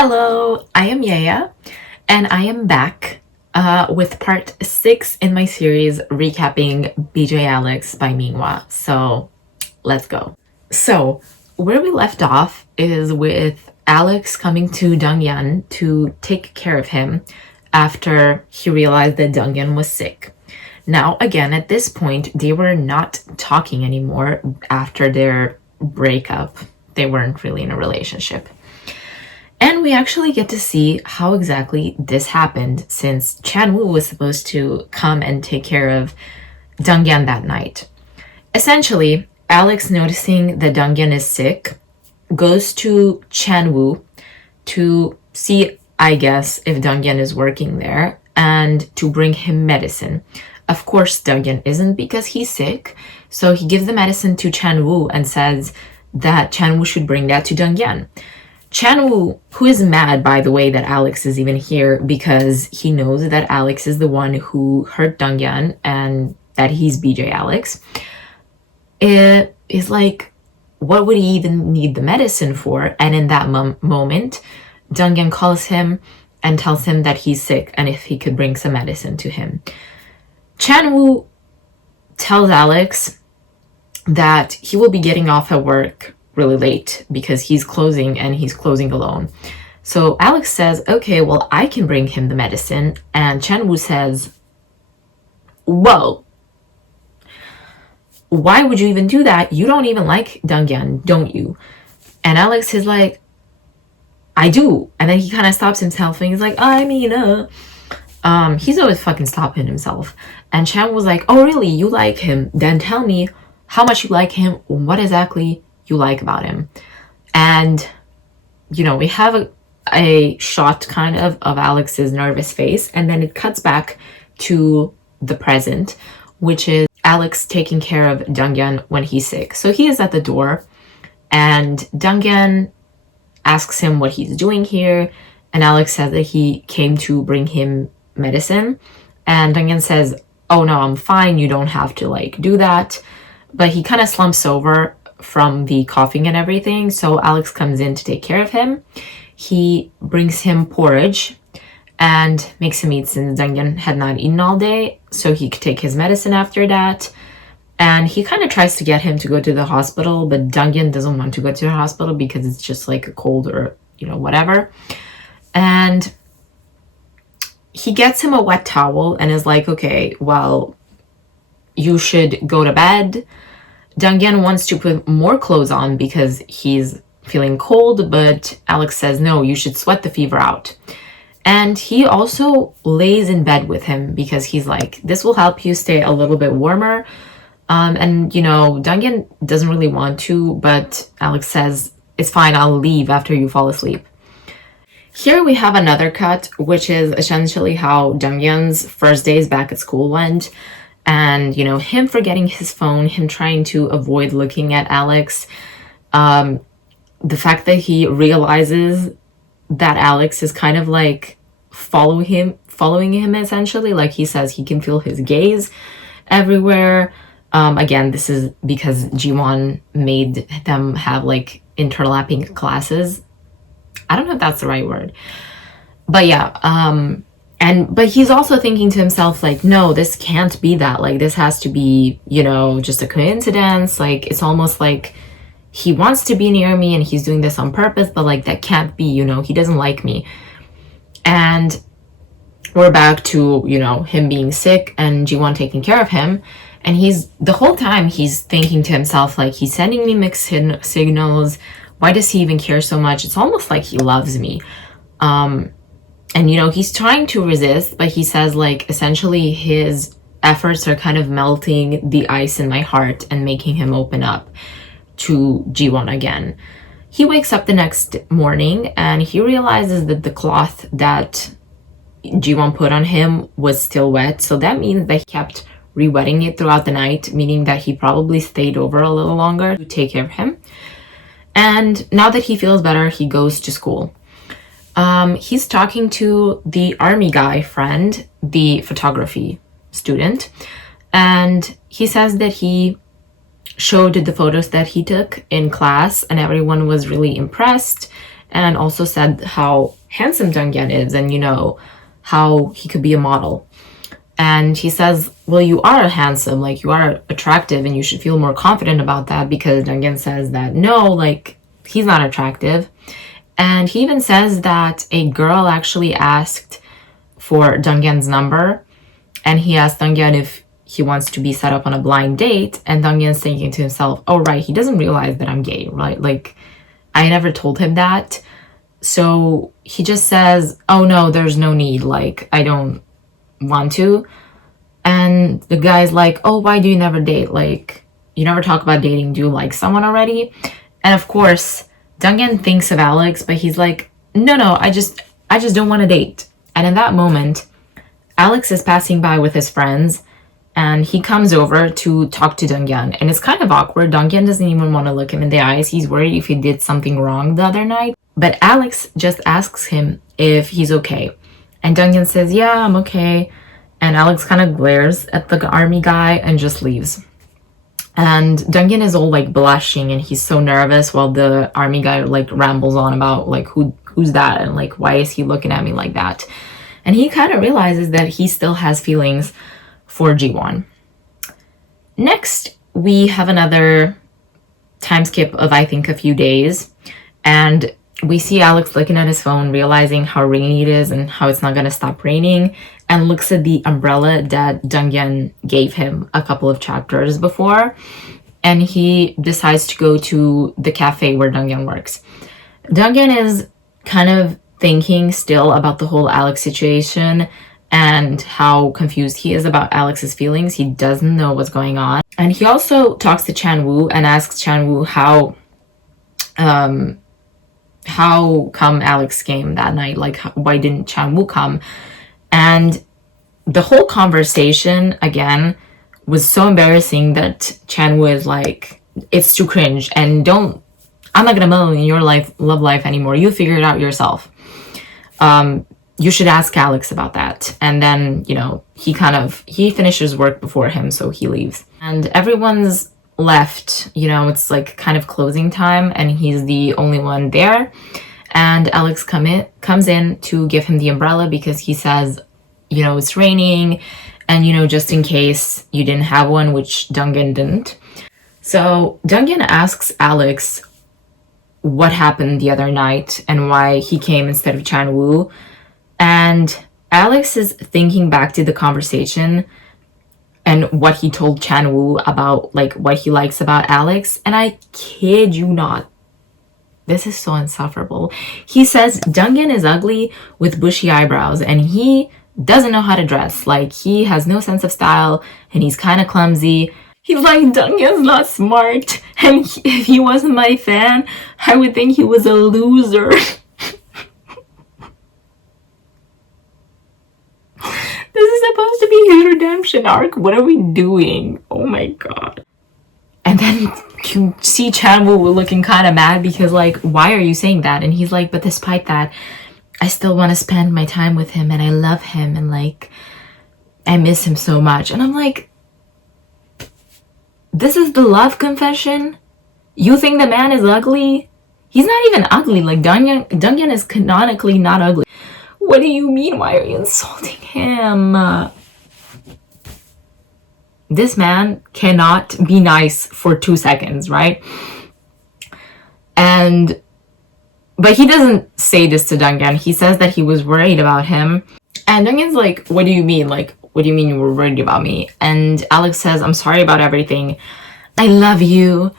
Hello, I am Yaya, and I am back with part 6 in my series recapping BJ Alex by Mingwa. So let's go. So, where we left off is with Alex coming to Dongyan to take care of him after he realized that Dongyan was sick. Now, again, at this point, they were not talking anymore after their breakup. They weren't really in a relationship. And we actually get to see how exactly this happened, since Chan-woo was supposed to come and take care of Dongyan that night. Essentially, Alex, noticing that Dongyan is sick, goes to Chan-woo to see, I guess, if Dongyan is working there and to bring him medicine. Of course, Dongyan isn't because he's sick, so he gives the medicine to Chan-woo and says that Chan-woo should bring that to Dongyan. Chan-woo, who is mad, by the way, that Alex is even here because he knows that Alex is the one who hurt Dongyan and that he's BJ Alex, it is like, what would he even need the medicine for? And in that moment, Dongyan calls him and tells him that he's sick and if he could bring some medicine to him. Chan-woo tells Alex that he will be getting off at work really late because he's closing and he's closing alone. So Alex says, okay, well, I can bring him the medicine. And Chan-woo says, whoa, why would you even do that? You don't even like Dongyan, don't you? And Alex is like, I do. And then he kind of stops himself and he's like, he's always fucking stopping himself. And Chan was like, oh, really? You like him? Then tell me how much you like him. What exactly you like about him. And we have a shot kind of Alex's nervous face, and then it cuts back to the present, which is Alex taking care of Dongyan when he's sick. So he is at the door and Dongyan asks him what he's doing here, and Alex says that he came to bring him medicine, and Dongyan says, oh no, I'm fine, you don't have to do that. But he kind of slumps over from the coughing and everything, so Alex comes in to take care of him. He brings him porridge and makes him eat since Dongyan had not eaten all day, so he could take his medicine after that. And he kind of tries to get him to go to the hospital, but Dongyan doesn't want to go to the hospital because it's just like a cold or whatever. And he gets him a wet towel and is like, okay, well, you should go to bed. Dongyan wants to put more clothes on because he's feeling cold, but Alex says, no, you should sweat the fever out. And he also lays in bed with him because he's like, this will help you stay a little bit warmer. And Dongyan doesn't really want to, but Alex says, it's fine, I'll leave after you fall asleep. Here we have another cut, which is essentially how Dongyan's first days back at school went. And, him forgetting his phone, him trying to avoid looking at Alex. The fact that he realizes that Alex is kind of following him essentially. Like he says, he can feel his gaze everywhere. Again, this is because Jiwon made them have interlapping classes. I don't know if that's the right word. But yeah, but he's also thinking to himself, no, this can't be that. This has to be, just a coincidence. It's almost like he wants to be near me and he's doing this on purpose, but that can't be, he doesn't like me. And we're back to, him being sick and Jiwon taking care of him. And the whole time he's thinking to himself, he's sending me mixed signals. Why does he even care so much? It's almost like he loves me. And, he's trying to resist, but he says, essentially his efforts are kind of melting the ice in my heart and making him open up to Jiwon again. He wakes up the next morning and he realizes that the cloth that Jiwon put on him was still wet. So that means that he kept re-wetting it throughout the night, meaning that he probably stayed over a little longer to take care of him. And now that he feels better, he goes to school. He's talking to the army guy friend, the photography student, and he says that he showed the photos that he took in class and everyone was really impressed and also said how handsome Donghyun is, and how he could be a model. And he says, well, you are handsome, like you are attractive, and you should feel more confident about that, because Donghyun says that no, like he's not attractive. And he even says that a girl actually asked for Donghyun's number, and he asked Donghyun if he wants to be set up on a blind date, and Donghyun's thinking to himself, oh right, he doesn't realize that I'm gay, right? Like I never told him that. So he just says, oh no, there's no need, like I don't want to. And the guy's like, oh, why do you never date? Like you never talk about dating. Do you like someone already? And of course Donghyun thinks of Alex, but he's like, no, I just don't want to date. And in that moment, Alex is passing by with his friends, and he comes over to talk to Donghyun, and it's kind of awkward. Donghyun doesn't even want to look him in the eyes. He's worried if he did something wrong the other night. But Alex just asks him if he's okay, and Donghyun says, yeah, I'm okay. And Alex kind of glares at the army guy and just leaves. And Donghyun is all like blushing, and he's so nervous, while the army guy like rambles on about like who's that, and like why is he looking at me like that. And he kind of realizes that he still has feelings for Jiwon. Next, we have another time skip of I think a few days, and we see Alex looking at his phone, realizing how rainy it is and how it's not going to stop raining, and looks at the umbrella that Donghyun gave him a couple of chapters before, and he decides to go to the cafe where Donghyun works. Donghyun is kind of thinking still about the whole Alex situation and how confused he is about Alex's feelings. He doesn't know what's going on. And he also talks to Chan-woo and asks Chan-woo how come Alex came that night, like why didn't Chan-woo come. And the whole conversation again was so embarrassing that Chan-woo is like, it's too cringe, and I'm not gonna meddle in your love life anymore, you figure it out yourself. You should ask Alex about that. And then he finishes work before him, so he leaves, and everyone's left. It's like kind of closing time, and he's the only one there. And Alex comes in to give him the umbrella, because he says, it's raining, and just in case you didn't have one, which Donghyun didn't. So Donghyun asks Alex what happened the other night and why he came instead of Chan-woo. And Alex is thinking back to the conversation and what he told Chan-woo about like what he likes about Alex. And I kid you not, this is so insufferable. He says Donghyun is ugly with bushy eyebrows, and he doesn't know how to dress. Like he has no sense of style, and he's kind of clumsy. He's like, Donghyun's not smart, and if he wasn't my fan, I would think he was a loser. This is supposed to be his redemption arc. What are we doing? Oh my god. And then you see Chan-woo looking kind of mad, because like, why are you saying that? And he's like, but despite that, I still want to spend my time with him, and I love him, and like I miss him so much. And I'm like, this is the love confession? You think the man is ugly? He's not even ugly. Like Donghyun is canonically not ugly. What do you mean? Why are you insulting him? This man cannot be nice for 2 seconds, right? But he doesn't say this to Donghyun. He says that he was worried about him. And Donghyun's like, what do you mean? Like, what do you mean you were worried about me? And Alex says, I'm sorry about everything. I love you.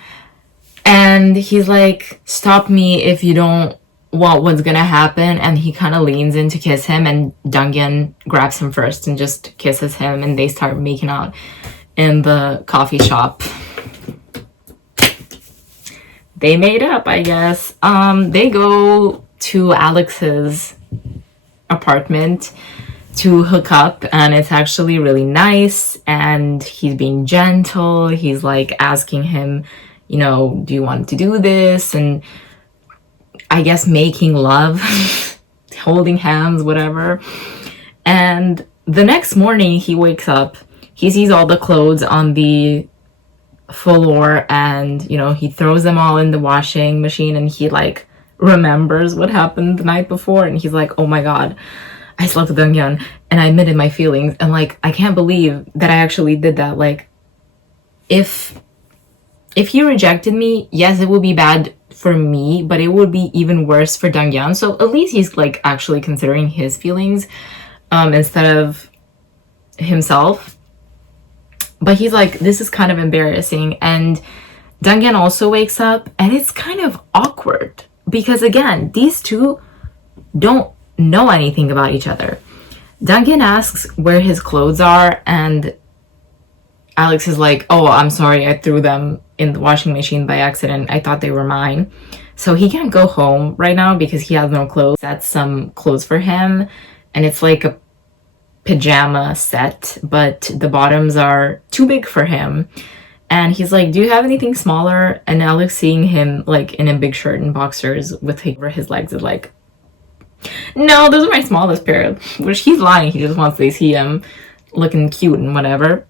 And he's like, stop me if you don't want what's gonna happen. And he kind of leans in to kiss him, and Donghyun grabs him first and just kisses him, and they start making out in the coffee shop. They made up, I guess. They go to Alex's apartment to hook up, and it's actually really nice, and he's being gentle. He's like asking him, do you want to do this? And I guess making love, holding hands, whatever. And the next morning he wakes up, he sees all the clothes on the floor, and he throws them all in the washing machine, and he like remembers what happened the night before, and he's like, oh my god, I slept with Donghyun and I admitted my feelings, and like I can't believe that I actually did that. Like if he rejected me, yes, it would be bad for me, but it would be even worse for Donghyun. So at least he's like actually considering his feelings instead of himself. But he's like, this is kind of embarrassing. And Donghyun also wakes up, and it's kind of awkward because again, these two don't know anything about each other. Donghyun asks where his clothes are, and Alex is like, oh, I'm sorry, I threw them in the washing machine by accident. I thought they were mine. So he can't go home right now because he has no clothes. That's some clothes for him, and it's like a pajama set, but the bottoms are too big for him. And he's like, do you have anything smaller? And Alex, seeing him like in a big shirt and boxers with over his legs, is like, no, those are my smallest pair. Which he's lying. He just wants to see him looking cute and whatever.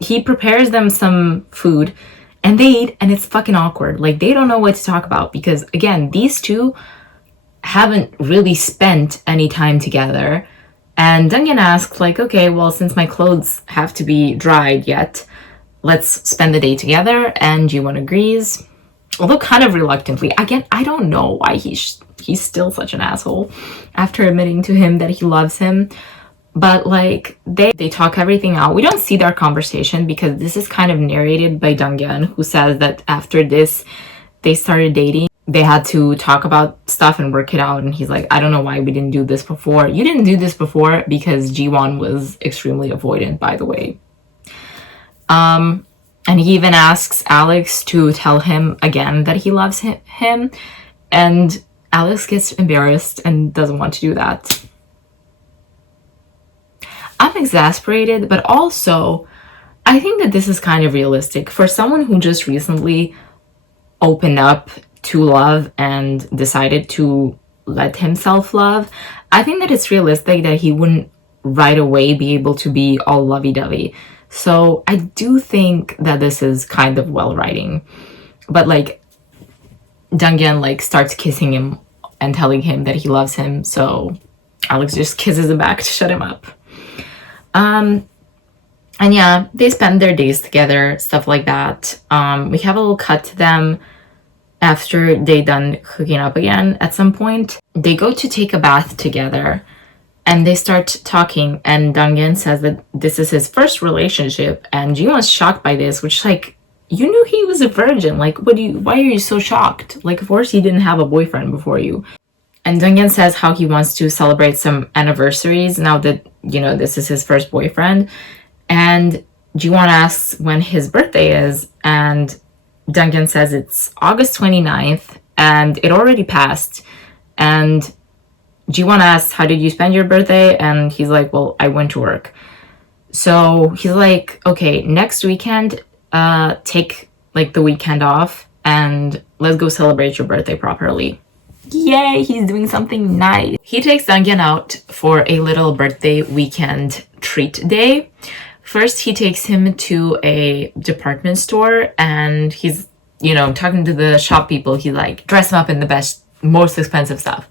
He prepares them some food and they eat, and it's fucking awkward. Like they don't know what to talk about because again, these two haven't really spent any time together. And Donghyun asks like, okay, well, since my clothes have to be dried yet, let's spend the day together. And Ji-won agrees, although kind of reluctantly. Again, I don't know why he's still such an asshole after admitting to him that he loves him. But like they talk everything out. We don't see their conversation because this is kind of narrated by Donghyun, who says that after this they started dating. They had to talk about stuff and work it out, and he's like, I don't know why we didn't do this before. You didn't do this before because Ji-won was extremely avoidant, by the way. And he even asks Alex to tell him again that he loves him, and Alex gets embarrassed and doesn't want to do that. I'm exasperated, but also I think that this is kind of realistic for someone who just recently opened up to love and decided to let himself love. I think that it's realistic that he wouldn't right away be able to be all lovey-dovey. So I do think that this is kind of well writing. But like Donghyun like starts kissing him and telling him that he loves him, so Alex just kisses him back to shut him up. And yeah, they spend their days together, stuff like that. We have a little cut to them after they done hooking up again. At some point they go to take a bath together and they start talking, and Donghyun says that this is his first relationship, and Ji-won's shocked by this, which like, you knew he was a virgin. Like, why are you so shocked? Like, of course he didn't have a boyfriend before you. And Donghyun says how he wants to celebrate some anniversaries now that, you know, this is his first boyfriend. And Ji-won asks when his birthday is, and Donghyun says it's August 29th, and it already passed. And Ji-won asks, how did you spend your birthday? And he's like, well, I went to work. So he's like, okay, next weekend, take like the weekend off and let's go celebrate your birthday properly. Yay, he's doing something nice. He takes Donghyun out for a little birthday weekend treat day. First, he takes him to a department store and he's, you know, talking to the shop people. He like, dress him up in the best, most expensive stuff.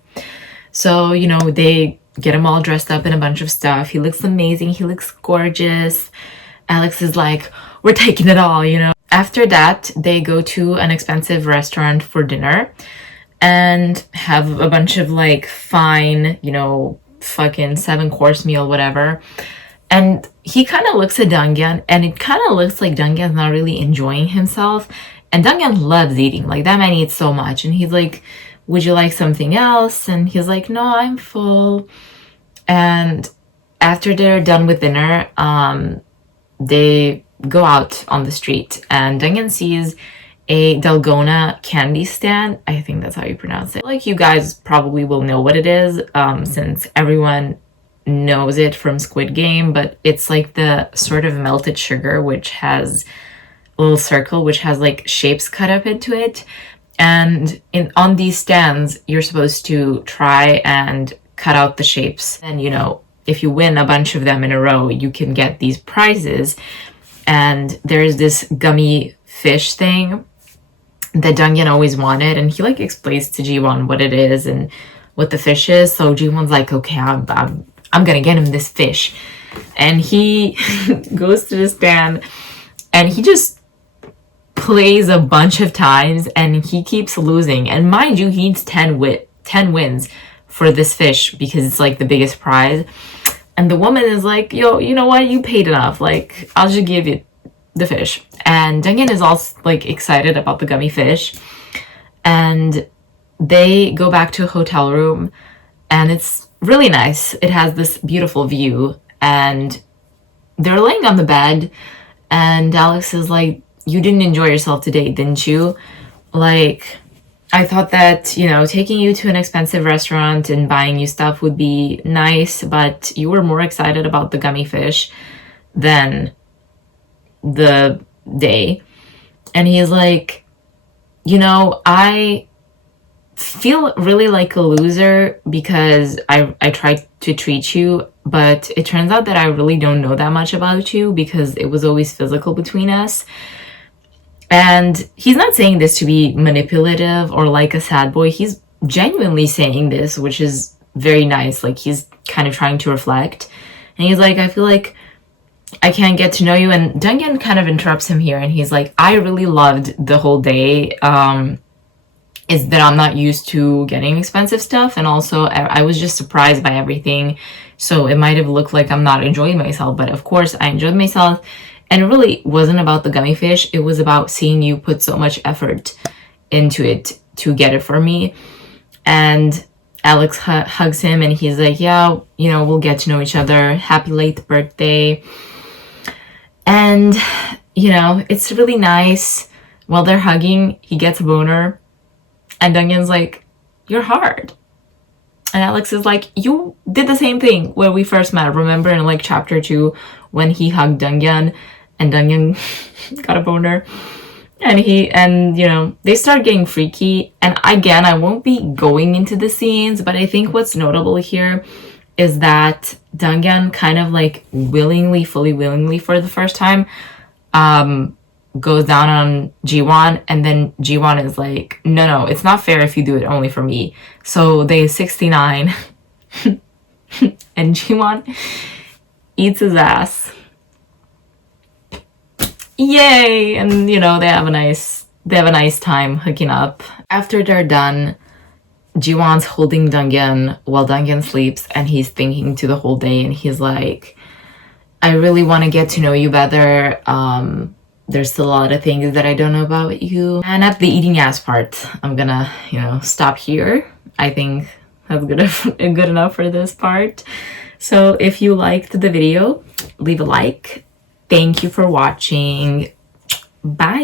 So, you know, they get him all dressed up in a bunch of stuff. He looks amazing. He looks gorgeous. Alex is like, we're taking it all, you know. After that, they go to an expensive restaurant for dinner and have a bunch of like fine, you know, fucking 7-course meal, whatever. And he kind of looks at Donghyun, and it kind of looks like Donghyun's not really enjoying himself. And Donghyun loves eating. Like, that man eats so much. And he's like, would you like something else? And he's like, no, I'm full. And after they're done with dinner, they go out on the street, and Donghyun sees a Dalgona candy stand. I think that's how you pronounce it. Like, you guys probably will know what it is, since everyone knows it from Squid Game, but it's like the sort of melted sugar which has a little circle which has like shapes cut up into it. And on these stands, you're supposed to try and cut out the shapes. And, you know, if you win a bunch of them in a row, you can get these prizes. And there's this gummy fish thing. that Donghyun always wanted, and he like explains to Jiwon what it is and what the fish is. So Jiwon's like, okay, I'm gonna get him this fish, and he goes to the stand and he just plays a bunch of times and he keeps losing. And mind you, he needs 10 wins for this fish because it's like the biggest prize. And the woman is like, yo, you know what? You paid enough. Like, I'll just give you the fish. And Donghyun is all like excited about the gummy fish. And they go back to a hotel room and it's really nice. It has this beautiful view and they're laying on the bed and Alex is like, you didn't enjoy yourself today, didn't you? Like, I thought that, you know, taking you to an expensive restaurant and buying you stuff would be nice, but you were more excited about the gummy fish than the day. And he's like, you know, I feel really like a loser because I tried to treat you, but it turns out that I really don't know that much about you because it was always physical between us. And he's not saying this to be manipulative or like a sad boy. He's genuinely saying this, which is very nice. Like, he's kind of trying to reflect. And he's like, I feel like I can't get to know you. And Donghyun kind of interrupts him here. And he's like, I really loved the whole day. Is that I'm not used to getting expensive stuff. And also, I was just surprised by everything. So it might have looked like I'm not enjoying myself. But of course, I enjoyed myself. And it really wasn't about the gummy fish. It was about seeing you put so much effort into it to get it for me. And Alex hugs him and he's like, yeah, you know, we'll get to know each other. Happy late birthday. And, you know, it's really nice. While they're hugging, he gets a boner. And Donghyun's like, you're hard. And Alex is like, you did the same thing when we first met. Remember in like chapter 2 when he hugged Donghyun and Donghyun got a boner? And you know, they start getting freaky. And again, I won't be going into the scenes, but I think what's notable here is that Donghyun kind of like fully willingly for the first time, goes down on Jiwon, and then Jiwon is like, no, it's not fair if you do it only for me. So they 69 and Jiwon eats his ass. Yay! And you know, they have a nice time hooking up. After they're done, Jiwon's holding Donghyun while Donghyun sleeps and he's thinking to the whole day and he's like, I really want to get to know you better. There's still a lot of things that I don't know about you. And at the eating ass part, I'm gonna, you know, stop here. I think that's good enough for this part. So if you liked the video, leave a like. Thank you for watching. Bye.